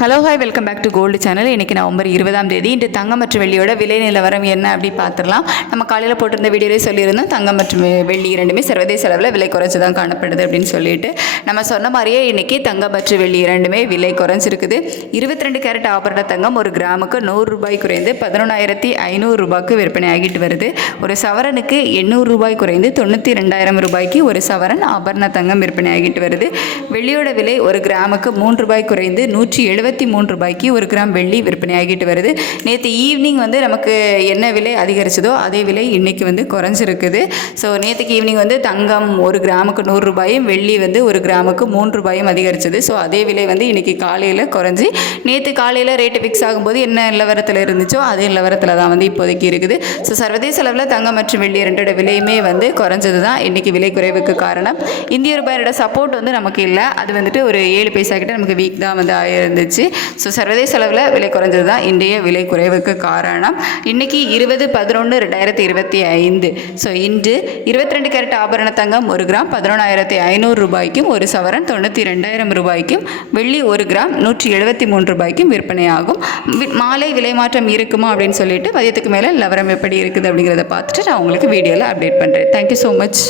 Hello hi welcome back to gold channel. இன்றைக்கி November 20ஆம் தேதி. இன்று தங்கம் மற்றும் வெள்ளியோட விலை நிலவரம் என்ன அப்படி பார்த்துடலாம். நம்ம காலையில் போட்டிருந்த வீடியோவே சொல்லியிருந்தோம், தங்கம் மற்றும் வெள்ளி இரண்டுமே சர்வதேச அளவில் விலை குறைச்சி தான் காணப்படுது அப்படின்னு சொல்லிட்டு. நம்ம சொன்ன மாதிரியே இன்றைக்கி தங்கம் மற்றும் வெள்ளி இரண்டுமே விலை குறைஞ்சிருக்குது. 22 கேரட் ஆபரண தங்கம் ஒரு கிராமுக்கு 100 ரூபாய் குறைந்து 11,500 ரூபாய்க்கு விற்பனை ஆகிட்டு வருது. ஒரு சவரனுக்கு 800 ரூபாய் குறைந்து 92,000 ரூபாய்க்கு ஒரு சவரன் ஆபரண தங்கம் விற்பனை ஆகிட்டு வருது. வெள்ளியோட விலை ஒரு கிராமுக்கு 3 ரூபாய் குறைந்து 173 ரூபாய்க்கு ஒரு கிராம் வெள்ளி விற்பனை ஆகிட்டு வருது. நேற்று ஈவினிங் நமக்கு என்ன விலை அதிகரிச்சதோ அதே விலை இன்றைக்கி குறைஞ்சிருக்குது. ஸோ நேற்றுக்கு ஈவினிங் தங்கம் ஒரு கிராமுக்கு 100 ரூபாயும் வெள்ளி ஒரு கிராமுக்கு 3 ரூபாயும் அதிகரிச்சது. ஸோ அதே விலை இன்றைக்கி காலையில் குறைஞ்சி நேற்று காலையில் ரேட்டு ஃபிக்ஸ் ஆகும்போது என்ன நிலவரத்தில் இருந்துச்சோ அதே நிலவரத்தில் தான் இப்போதைக்கு இருக்குது. ஸோ சர்வதேச அளவில் தங்கம் மற்றும் வெள்ளி இரண்டோட விலையுமே குறைஞ்சது தான் இன்றைக்கி விலை குறைவுக்கு காரணம். இந்திய ரூபாயோட சப்போர்ட் நமக்கு இல்லை. அது ஒரு 7 பைசா கிட்ட நமக்கு வீக் தான் ஆயிருந்துச்சு. ஸோ சர்வதேச அளவில் விலை குறைஞ்சது தான் இன்றைய விலை குறைவுக்கு காரணம். இன்றைக்கி 20/11/2025. ஸோ இன்று 22 கேரட் ஆபரண தங்கம் ஒரு கிராம் 11,500 ரூபாய்க்கும் ஒரு சவரன் 92,000 ரூபாய்க்கும் வெள்ளி ஒரு கிராம் 173 ரூபாய்க்கும் விற்பனையாகும். மாலை விலை மாற்றம் இருக்குமா அப்படின்னு சொல்லிட்டு மதியத்துக்கு மேலே நிலவரம் எப்படி இருக்குது அப்படிங்கிறத பார்த்துட்டு நான் உங்களுக்கு வீடியோவில் அப்டேட் பண்ணுறேன். Thank you so much.